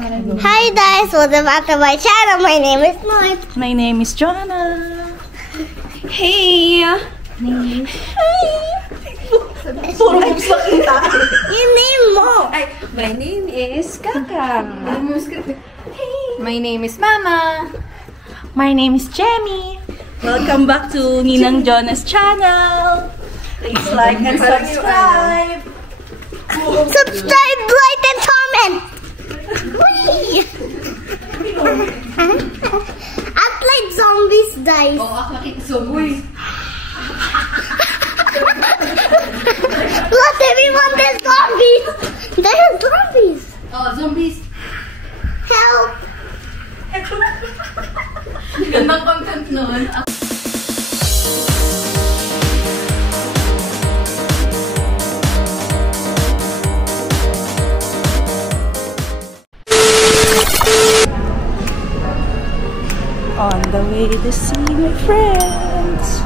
Hi guys, welcome back to my channel. My name is Mart. My name is Joanna. Hey. Yung name mo. My name is Kaka. My name is Mama. My name is Jemmy. Welcome back to Ninang Jonas channel. Please like and subscribe. Subscribe, like, and comment. Act like zombies, guys. Oh, act like zombies. Look, everyone, there's zombies. There's zombies. Oh, zombies. Help. Gandang content nun. On the way to see my friends.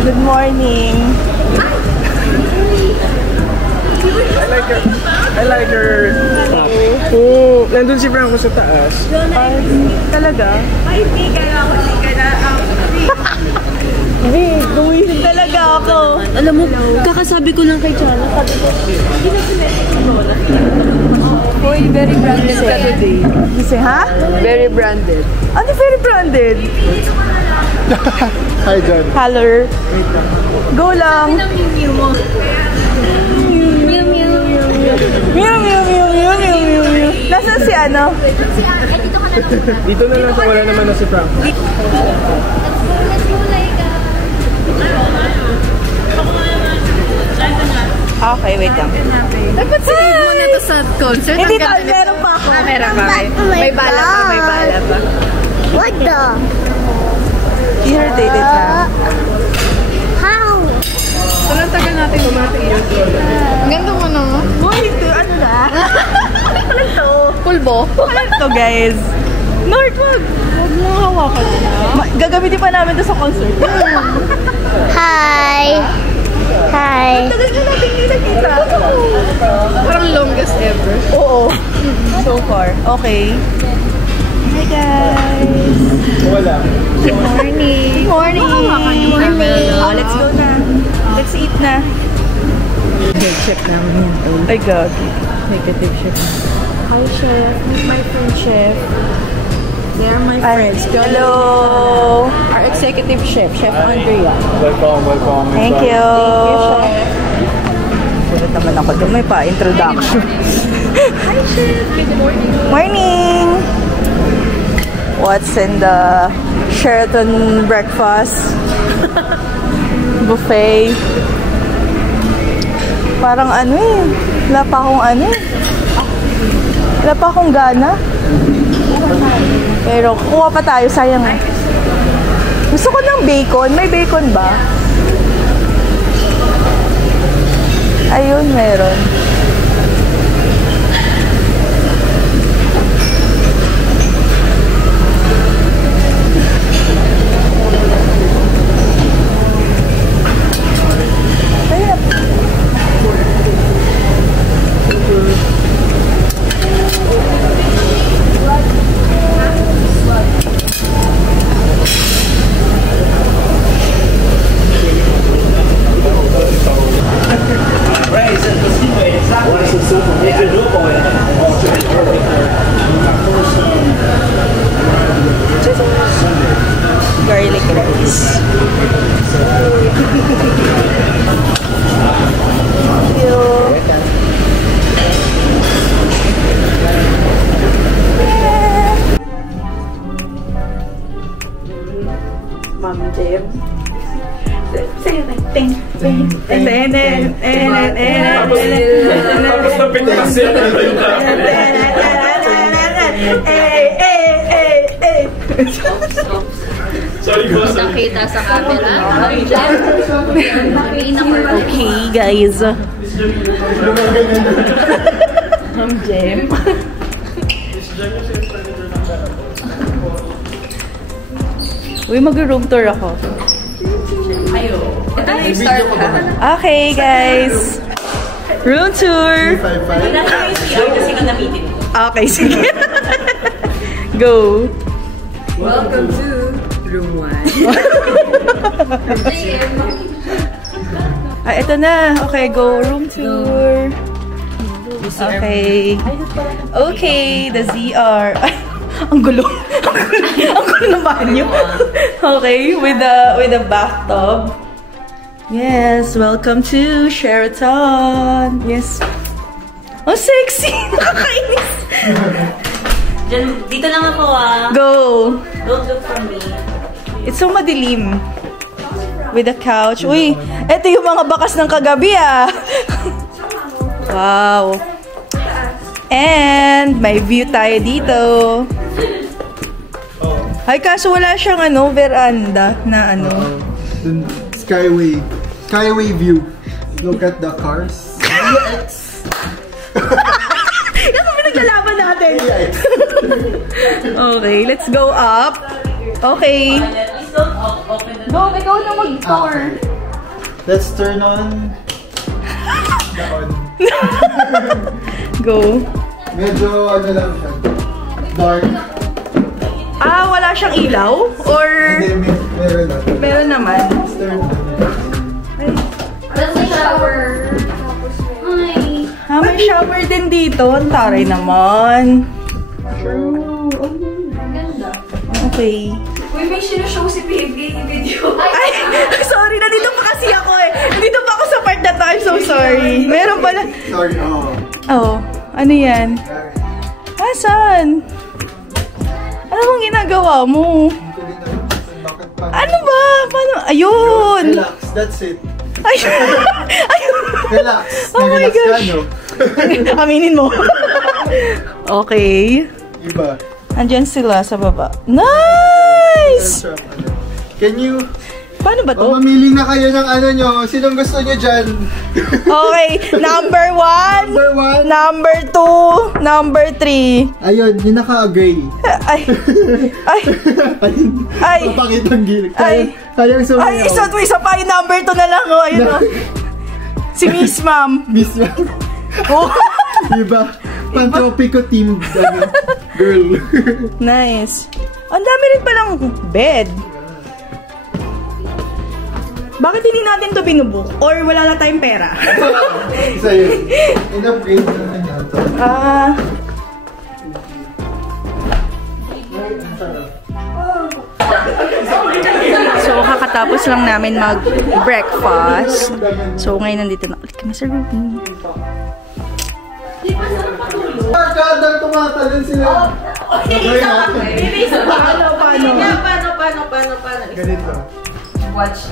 Good morning. I like her. Oh, nandun si Franco sa taas. Talaga? Ay, hindi ka na ako. Hindi ka na. Hindi, gumising talaga ako. Alam mo, kakasabi ko lang kay Chana. Sabi ko, hindi na sinetik ko na. Boy, very branded ka today. Kasi, ha? Very branded. Ano very branded? Hi, John. Haller. Go lang. Mew mo. Mew, mew. Mew, mew, mew, mew, mew, mew, mew. Nasaan si ano? Dito na lang sa wala naman na si Franco. Okay, wait lang. Dapat sinave mo na to sa concert. Hindi to, meron pa ako. Meron pa. May bala pa, may bala pa. What the? Irritated na. How? Sobrang tagal natin umati. Ang ganda mo no? Boy, ito, ano na? Ano to? Pulbo? Ano to, guys? North, wag. Huwag mo hawakan na. Gagamitin pa namin to sa concert. Hi. Hi. Tagal na natin kita. Parang longest ever. Oo. So far. Okay. Hi, guys. Wala. Good morning. Good morning. Oh, let's go na. Let's eat na. Head chef namin yan. Ay, God. Negative chef. Hi, chef. Meet my friend, chef. They are my friends. Hello. Our executive chef, Chef Andrea. Welcome, welcome. Thank you. Thank you, chef. Sulit naman ako doon. May pa-introduction. Hi, chef. Good morning. Morning. What's in the Sheraton breakfast buffet? Parang ano eh. Wala pa akong ano eh. Wala pa akong gana. Pero kuha pa tayo, sayang eh. Gusto ko ng bacon. May bacon ba? Ayun, meron. Garlic rice. Thank you. Mom Jim. Say it like ting, ting, ting, ting, ting, Tapos na pinasin. Sorry, boss. Nakita sa camera. Okay, guys. Mom Jim. Uy, mag-room tour ako. Ayo. Ito na yung start ha. Okay, guys. Room tour. Kasi ka na-meeting. Okay, sige. Go. Welcome to room 1. Ay, ito na. Okay, go. Room tour. Okay. Okay, the ZR. Ay, ang gulo. Ang gulo ng banyo. Okay, with the bathtub. Yes, welcome to Sheraton. Yes. Oh, sexy. Nakakainis. Dito lang ako ah. Go. Don't look for me. It's so madilim. With the couch. Uy, eto yung mga bakas ng kagabi ah. Wow. And may view tayo dito. Ay, kaso wala siyang veranda na Skyway. Skyway view. Look at the cars. Yan ang pinaglalaban natin. Okay, let's go up. Okay. Go, ikaw na mag-tour. Let's turn on. Go. Medyo lang siya. Dark. Ah, wala siyang ilaw? Or Hindi, meron na. meron naman? Let's turn on. That's a shower. Ah, may shower din dito. Ang taray naman. Okay. Uy, may sinushow si Baby video. Ay, sorry. Nandito pa kasi ako eh. Nandito pa ako sa part na to. I'm so sorry. Meron pala. Sorry, Oh, ano yan? Asan? Ano bang ginagawa mo? Bakit pa? Ano ba? Paano? Ayun! Relax, that's it. Ay! Ayun! Relax. Oh my Relax ka, gosh. no? Aminin mo. Okay. Iba. Andyan sila sa baba. Nice! Can you... Paano ba to? Mamili na kayo ng nyo. Sinong gusto nyo dyan? Okay. Number 1. Number 1. Number 2. Number 3. Ayun, yung naka-gray. Ay. Ay. Ay. Papakitang gilid. Ay. Kayang sumayaw. Ay, isa pa yung number 2 na lang. Oh, ayun oh. Si Miss Ma'am. Miss Ma'am. Oh. Diba? Pantropico team. Girl. Nice. Ang dami rin palang bed. Bakit hindi natin to binubook? Or wala na tayong pera? Isa yun. In-upgrade naman natin. Ah. So, kakatapos lang namin mag-breakfast. So, ngayon nandito na ulit kami sa room. Kadang tumatalon sila. Paano? Ganito. Watch.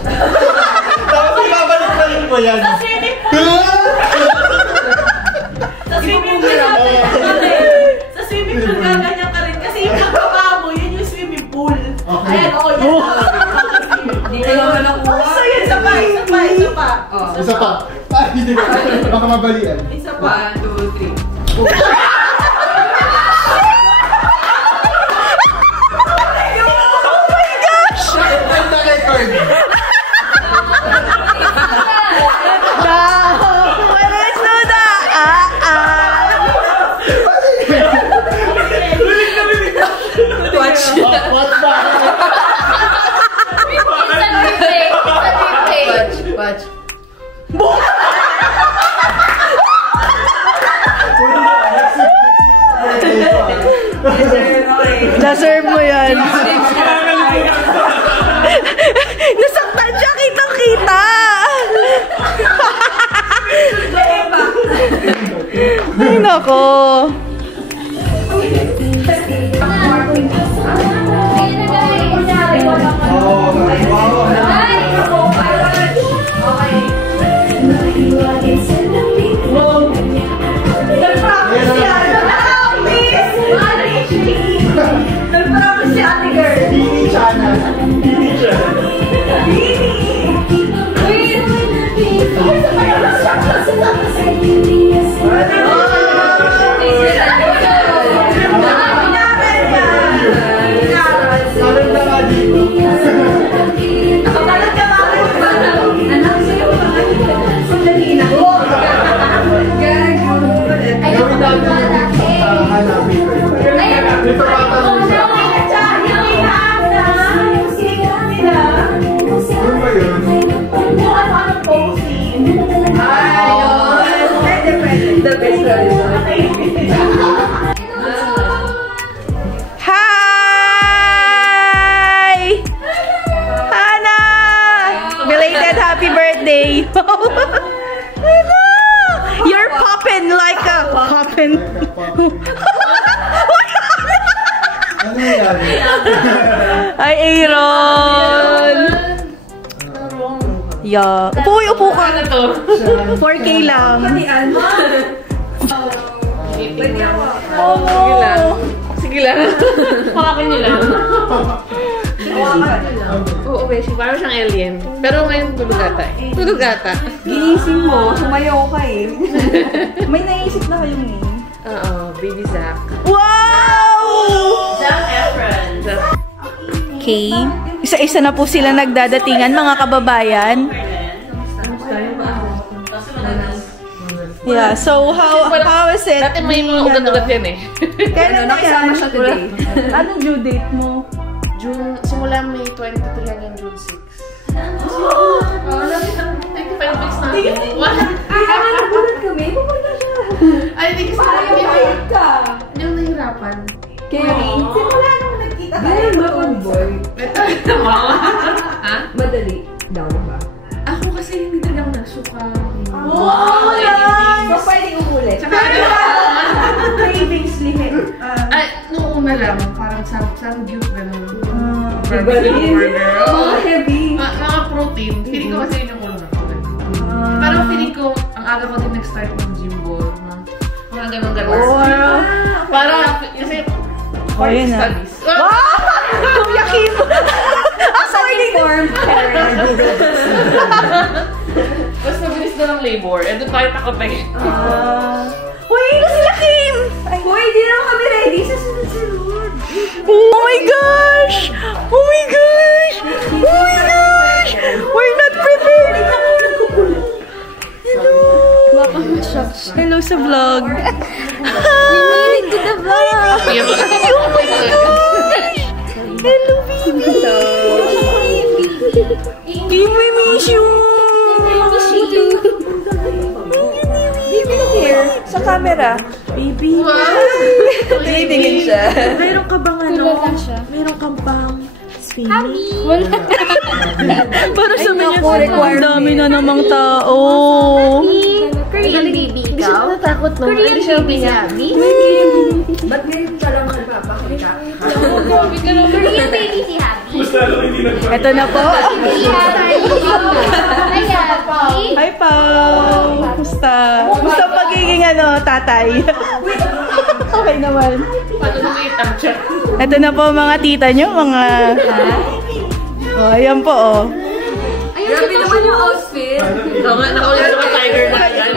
Tapos ibabalik-balik mo yan. Sa swimming pool gaganyan ka rin. Kasi yung pagkaba mo, yun yung swimming pool. Okay. Ayan, oo, yan. Dito naman ako. Isa pa. Isa pa. Ay, hindi ko. Baka mabalian. Isa pa. 1, 2, 3. Watch. Deserve mo yan. Nasaktan siya, kitang-kita. Ay, nako. Nag-promise si ate girl. Bini channel. Bini channel. Uy! Hi! Hannah! Belated happy birthday! You're popping like a popping. Ano yan? Ay, Aaron! Yeah. Upo ka. 4K lang. Sige lang. Hawakan niyo lang. Oo, Beshi. Parang siyang alien. Pero ngayon tulog ata eh. Tulog ata. Ginising mo. Sumayaw ka eh. May naisip na kayong name. Oo, Baby Zach. Wow! Zac Efron. Okay. Isa-isa na po sila nagdadatingan, mga kababayan. Yeah, so how is it? Dati may mga ugat-ugat yan eh. Kailan na kasama siya today? Anong due date mo? June, simula May 22 yan yung June 6. 25 weeks na. What? Ay, hindi kasi hindi yung nahihirapan. Simula nung nagkita tayo ng boy. Ha? Madali daw ba? Ako kasi hindi talaga ako nagsuka. Wow! So, pwedeng umulit. Cravings lihe. Ay, noong una lang, parang samgyup, gano'n. Mga heavy. Mga protein. Feeling ko kasi yun yung ulo na ko. Pero feeling ko, ang aga ko din nag-start ng gym ball. Mga gano'n-gano'n. Parang, kasi, Oh, yun na. studies. Kuya Kim! Form. Mas mabilis doon ang labor. And doon tayo takapay. Uy, na sila Kim! Boy, di naman kami ready sa sunod-sunod. Oh my gosh! Oh my gosh! Oh my gosh! We're not prepared! Hello! Hello sa vlog! Hi! To the vlog! Oh my gosh! Hello, baby! Kim, we miss you! Baby, look here. Sa camera. Baby. Tingin siya. Meron ka bang ano? Meron kang bang swimming? Wala. Para sabi niya, ang dami na namang tao. Korean baby Hindi siya natatakot no? Korean Hindi siya baby sabi. Ba't ngayon ka lang nagpapakita? Korean baby si Happy. Ito na po. Si Happy. Hi, Happy. Hi, Pao. Kumusta? Kumusta ang pagiging tatay? Okay naman. Paano nung itang siya? Ito na po mga tita nyo, mga... Oh, ayan po, oh. Grabe naman yung outfit. Oo nga, nakaulit ako tiger na yan.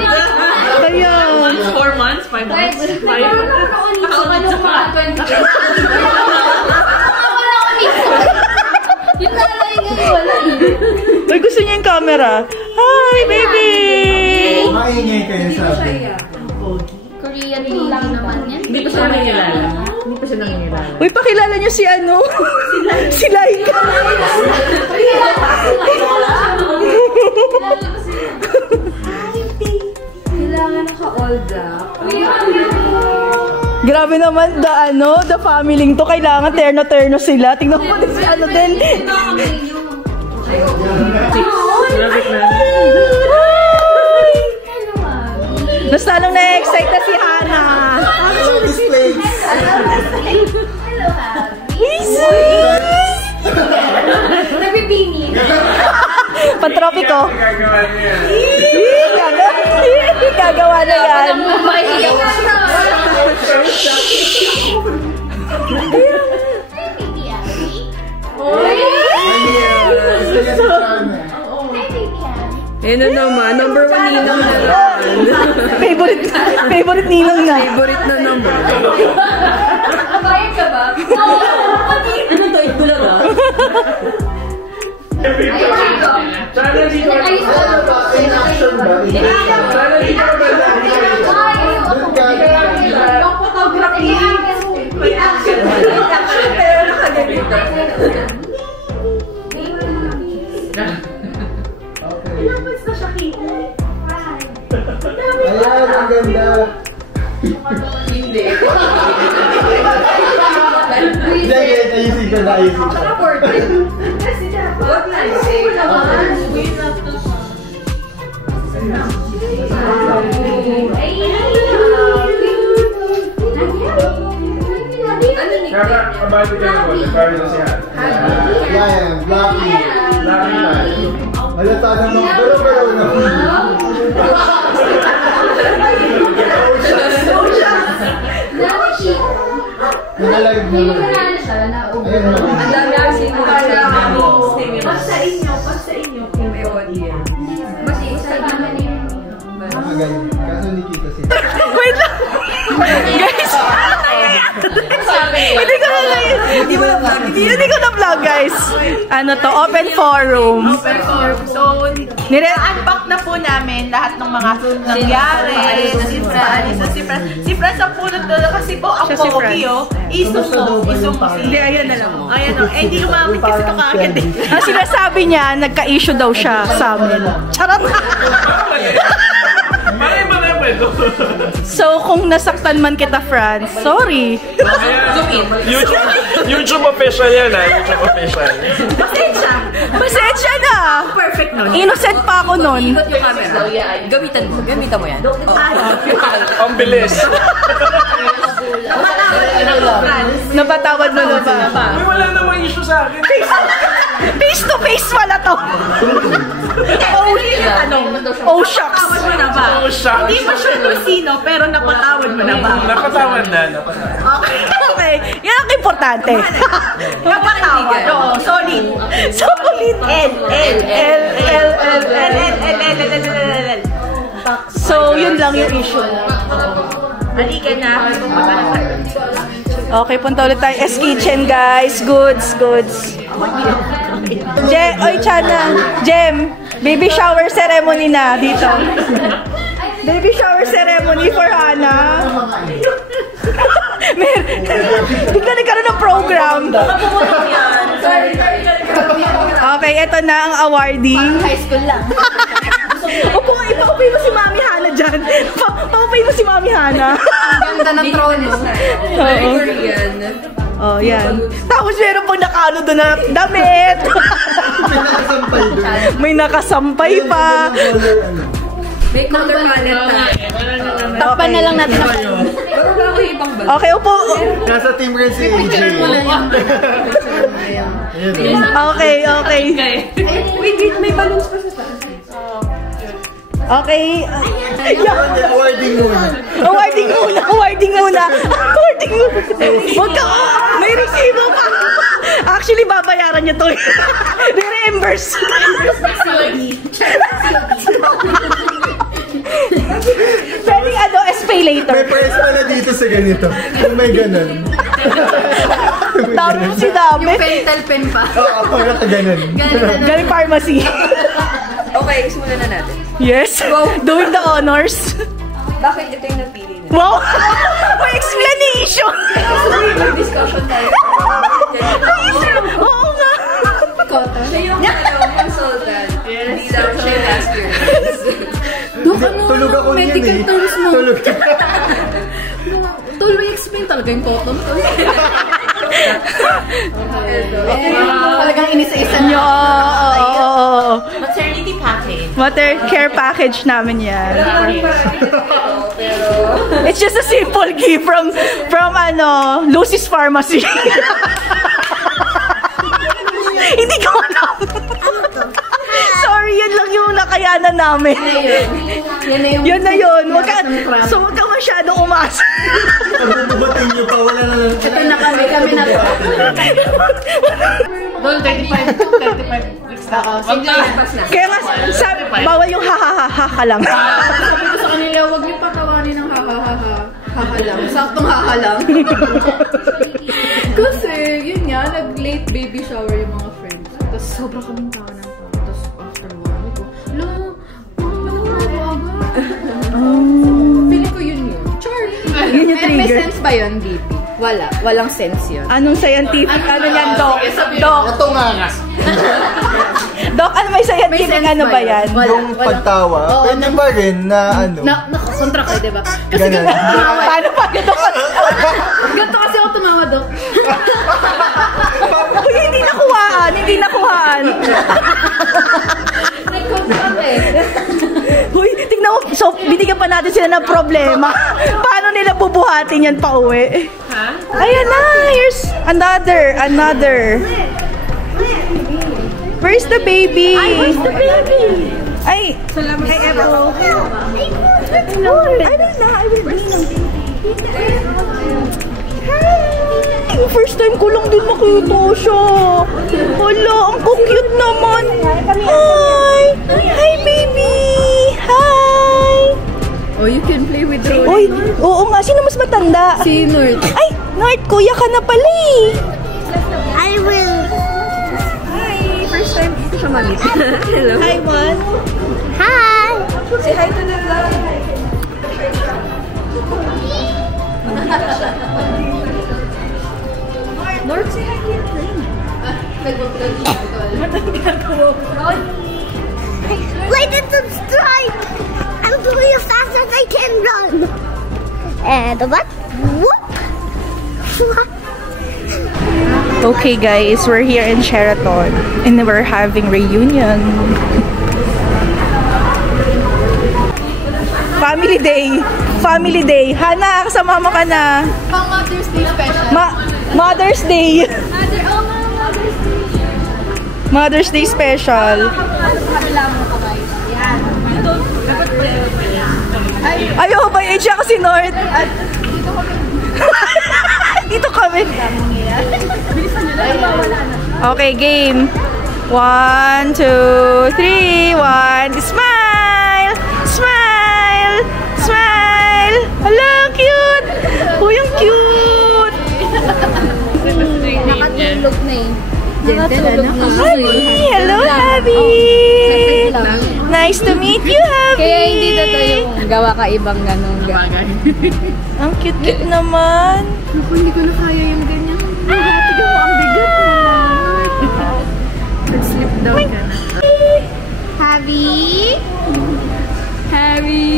Ayan. 4 months? 5 months? 5 Meron ako na ulit sa ano mga 20. Yung nalay nga wala. Uy, gusto niya yung camera. Hi, baby! Maingay kayo sabi. Korean baby naman yan. Hindi pa siya nangingilala. Hindi pa siya nangingilala. Uy, pakilala niyo si ano? Si Laika. Kailangan naka-all black. Grabe naman, the family to. Kailangan terno-terno sila. Tingnan mo din si ano din. Malapit na. Mas lalong na-excite na si Hannah. Displays. Hello, Happy. Nagbibini. Pantropiko. Gagawa niya. Gagawa na yan. Baby Happy. Ayun na naman, number 1 ninang na. Favorite ninong na. Favorite na number. Bayad ka ba? Ano to? Ikulang ah? Sana di ko In action ba? Sana di ko Yung photography. Reaction. Pero nakaganito. Ayan, ang ganda. Hindi. Ayusin ko na, ayusin ko. Kasi dapat. Wait up to Kabado ka na po, nagkari na siya. Yan, Blacky. Blacky na. Malata naman, pero na. Nakalag naman. Ayun naman. Ang dami kasi Pag sa inyo, kung may audience. Mas isa naman yung... Nakagaling. Kaso Nikita siya. Wait lang! Guys! Hindi ko na Hindi ko na vlog, guys. Ano to? Open forum. So, nire-unpack na po namin lahat ng mga nangyari. Si Fran sa pulot doon kasi po ang pogi, isong mo. Hindi, ayan na lang. Ayan o. Eh, hindi lumamit kasi ito kaagad eh. Ang sinasabi niya, nagka-issue daw siya sa amin. Charot! So, kung nasaktan man kita, Franz, sorry. YouTube official yan ha. YouTube official. Pasensya na! Perfect nun. Innocent pa ako nun. Ikot yung camera. Gamitan mo yan. Ang bilis. Napatawad mo na ba? Uy, wala namang issue sa akin. Face to face wala to. Oh, shucks. Oh, shucks. Hindi pa sure kung sino, pero napatawad mo na ba? Nakatawad na. Okay, yan ang importante. Napatawad. Oo, solid. Solid. So, yun lang yung issue. Halika na. Okay, punta ulit tayo. S-Kitchen, guys. Goods. Oy, Chana. Jem, baby shower ceremony na dito. Baby shower ceremony for Hana. Bigla nagkaroon ng program. Okay, eto na ang awarding. High school lang. Opo, ipakupay mo si Mami Hana dyan. Pakupay mo si Mami Hana. Ang ganda ng trono. Very Korean. Oh, yan. Tapos meron pang nakano doon na damit. May nakasampay pa. May color palette na. Takpan na lang natin. Pero wala ko ibang ba? Okay, upo. Nasa team rin si AJ. Okay. Wait, may balloons pa sa taas. Okay. Awarding muna. Awarding muna. Huwag ka. May resibo pa. Actually, babayaran niya to. Re-reimburse. Pwedeng pay later. May price pala dito sa ganito. Kung may ganun. Dami si dami. Yung pentel pen pa. Oo, parang ganun. Galing pharmacy. Okay, simulan na natin. Yes. Doing the honors. Bakit ito yung napili na? Wow! May explanation! May discussion tayo. Oo nga. Siya yung consultant. Bilang siya last year. Tulog ako niyan eh. Medical terms mo. Tulog. Tol, may explain talaga yung cotton. Talagang inisa-isa niyo. Maternity package. Water care package namin yan. It's just a simple gift from Lucy's Pharmacy. Hindi ko alam. Sorry, yan lang yung nakayanan namin. Yan na yun. So, wag ka masyadong umasa. Pagbububatin niyo pa, wala na lang. Ito na kami na to. Dol, 35 weeks na ako. Kaya nga, bawal yung ha-ha-ha-ha ka lang. Sabi ko sa kanila, huwag niyo patawanin ng ha-ha-ha-ha. Haha lang. Saktong haha lang. Kasi, yun nga, nag-late baby shower yung mga friends. Tapos, sobrang kaming tawa ng tawa. Tapos, after a while, ko, feeling ko yun. Char! Yun yung trigger. May sense ba yun, DP? Wala. Walang sense yun. Anong scientific? Ano yan, Doc? Doc? Ito nga. Doc, ano may scientific? Ano ba yan? Yung pagtawa, pwede ba rin na ano? contract eh, diba? Kasi Ganun. Paano pa? ganito kasi ako tumawa, Dok. Uy, hindi nakuhaan. Hindi nakuhaan. May contract eh. Uy, tingnan mo. So, binigyan pa natin sila ng problema. Paano nila bubuhatin yan pa uwi? Ha? Ayan na. Here's another. Where's the baby? Where's the baby? Ay, salamat kay Evo. I don't know. I will bring them. Hi! First time ko lang din makita siya. Hala, ang cute naman. Hi! Hi, baby! Hi! Oh, you can play with Roy. Uy, oo nga. Sino mas matanda? Si North. Ay, Nart, kuya ka na pala eh. I will. Hi, first time ito siya mami. Hello. Hi, Mon. Hi. Say hi to the vlog. North, say hi to your friend. Like and subscribe. I'm doing as fast as I can run. And what? Whoop. Okay guys, we're here in Sheraton and we're having reunion. Family day! Family day! Hana, kasama mo ka na! Pang Mother's Day special. Mother's Day! Mother's Day special. Ayaw ba yun siya kasi North? Dito kami. Okay, game. 1, 2, 3, 1. Smile! Smile! Smile! Hello, cute! Uy, ang cute! Nakatulog na eh. Nakatulog na. Hi! Hello, Abby! Nice to meet you, Abby! Kaya hindi na tayo gawa ka ibang ganun. Ang cute-cute naman. Naku, hindi ko na kaya yung ganyan. Tignan mo, ang bigat na. Nag-slip down ka na. Happy. Harry!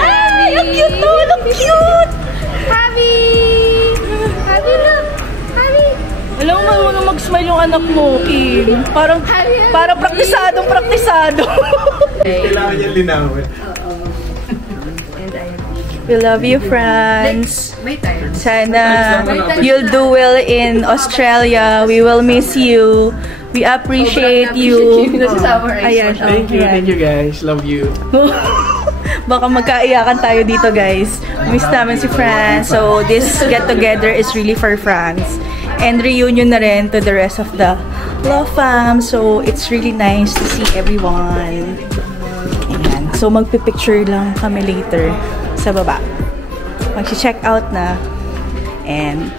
Ay, ang cute naman! Ang cute! Happy. Happy look. Happy. Alam mo, marunong mag-smile yung anak mo, Kim. Parang praktisadong praktisado. Kailangan niya linawin. We love you, France. Sana you'll do well in Australia. We will miss you. We appreciate you. Ayan. Thank you guys. Love you. Baka magkaiyakan tayo dito, guys. Miss namin si France. So, this get-together is really for France. And reunion na rin to the rest of the Love Fam. So, it's really nice to see everyone. Ayan. So, magpipicture lang kami later sa baba. Mag-check out na. And,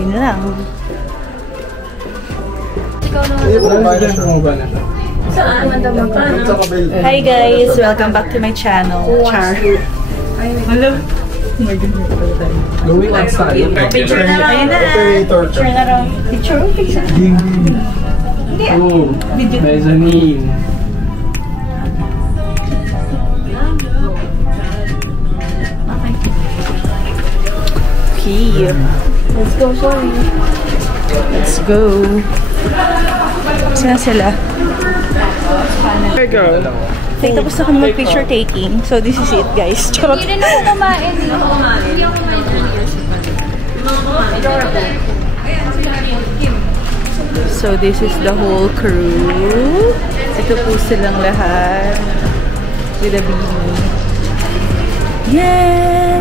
yun na lang. Hi guys! Welcome back to my channel. Char. Hello. Going outside. Picture na lang. Ayan na. Picture na lang. Picture. Picture. Oh, mezzanine. Okay. Let's go, sorry. Let's go. Saan sila? There you go. Okay, tapos na kami mag-picture taking. So, this is it, guys. Charot. Hindi rin ako kumain. Hindi ako kumain 3 years ago. So, this is the whole crew. Ito po silang lahat. With a baby. Yeah!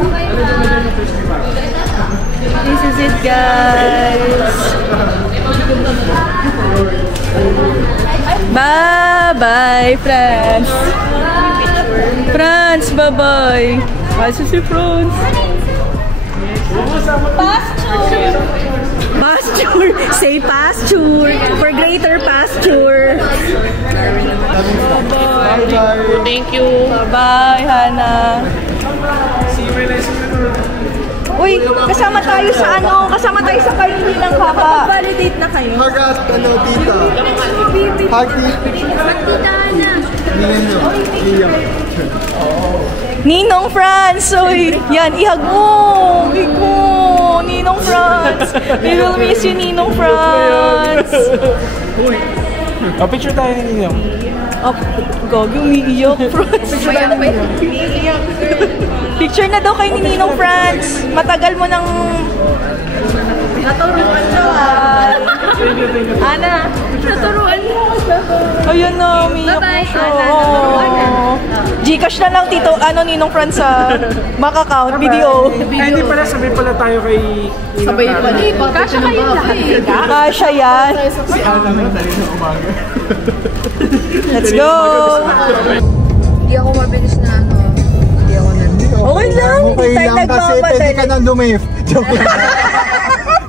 This is it, guys. Bye-bye, France. France, bye-bye. Masa si France. Pasture. Pasture. Say pasture. For greater pasture. Bye-bye. Thank you. Bye, Hana. Uy, kasama tayo sa kasama tayo sa kainin ng kaka. Validate na kayo. Hug at tita. Hug tita. Ba't tita na? Liyan nyo. Liyan. Ninong Franz! Uy, yan, ihag mo! Ihag mo! Ninong Franz! We will miss you, Ninong Franz! Picture tayo ni Ninong. Gagi, umiiyak, Franz. Picture na daw kayo ni Ninong Franz. Matagal mo nang... Naturuan siya. Ana, naturuan mo. Ayun na, umiiyak mo siya. Gcash na lang, Tito. Ano, Ninong Franz sa bank account, video. Ay, hindi pala. Sabay pala tayo kay Ninong. Sabay pala. Kasha kayo lahat. Kasha yan. Si Ana na tayo na umaga. Let's go! Hindi ako mabilis na ano. Hindi ako na. Okay lang, hindi Okay tayo lang kasi pwede ka nang lumif. Joke lang.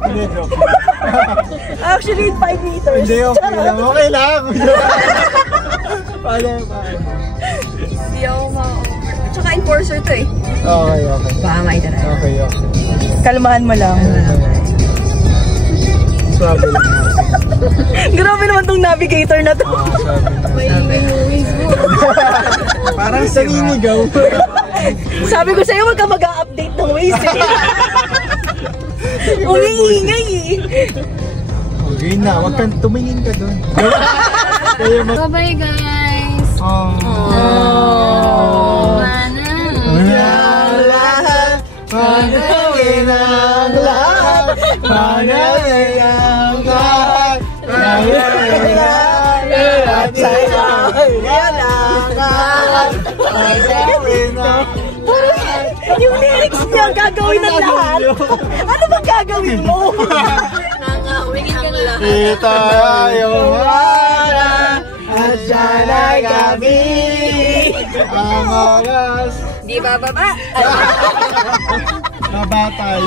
Hindi, joke. Actually, 5 meters. Hindi, okay lang. Okay lang. Paano? Hindi ako Tsaka enforcer to eh. Okay, okay. Baka maitara. Okay. Kalmahan mo lang. Sabi lang. Grabe naman tong navigator na to. Parang saninigaw. Sabi ko sa'yo, wag ka mag-a-update ng Waze eh. Umiingay eh. Okay na, wag kang tumingin ka doon. Bye-bye guys. Panawin ang lahat. Panawin ang lahat. Panawin ang lahat. Panawin ang Yung lyrics niya, gagawin ng lahat. Ano bang gagawin mo? Nangawingin ka na lahat. ito yung araw at siya ay gabi. Ang oras. Di ba baba? Baba tayo.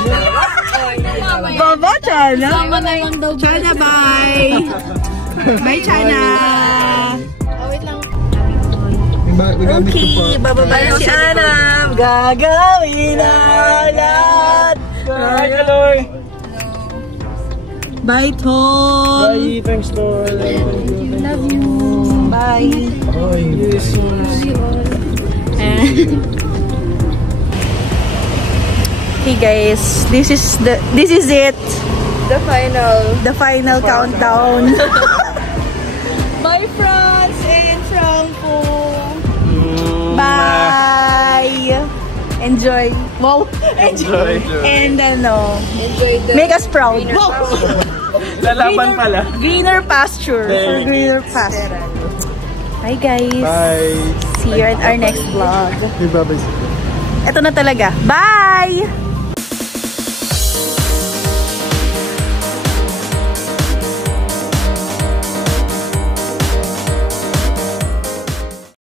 Baba, Chana. Sama na lang daw. Chana, bye. Bye, Chana. Okay, bababa na si Anam. Gagawin ang lahat. Hi, Lord. Bye, Tom. Bye, thanks, Lord. Love you. Bye. Oh, yes. Hey guys, this is it. The final countdown. Bye, France and Franco. Bye. Enjoy. Wow. Enjoy. And Enjoy the make us proud. Lalaban pala. Greener pasture. For greener pasture. Bye guys. Bye. See you in our next vlog. Bye-bye. Ito na talaga. Bye!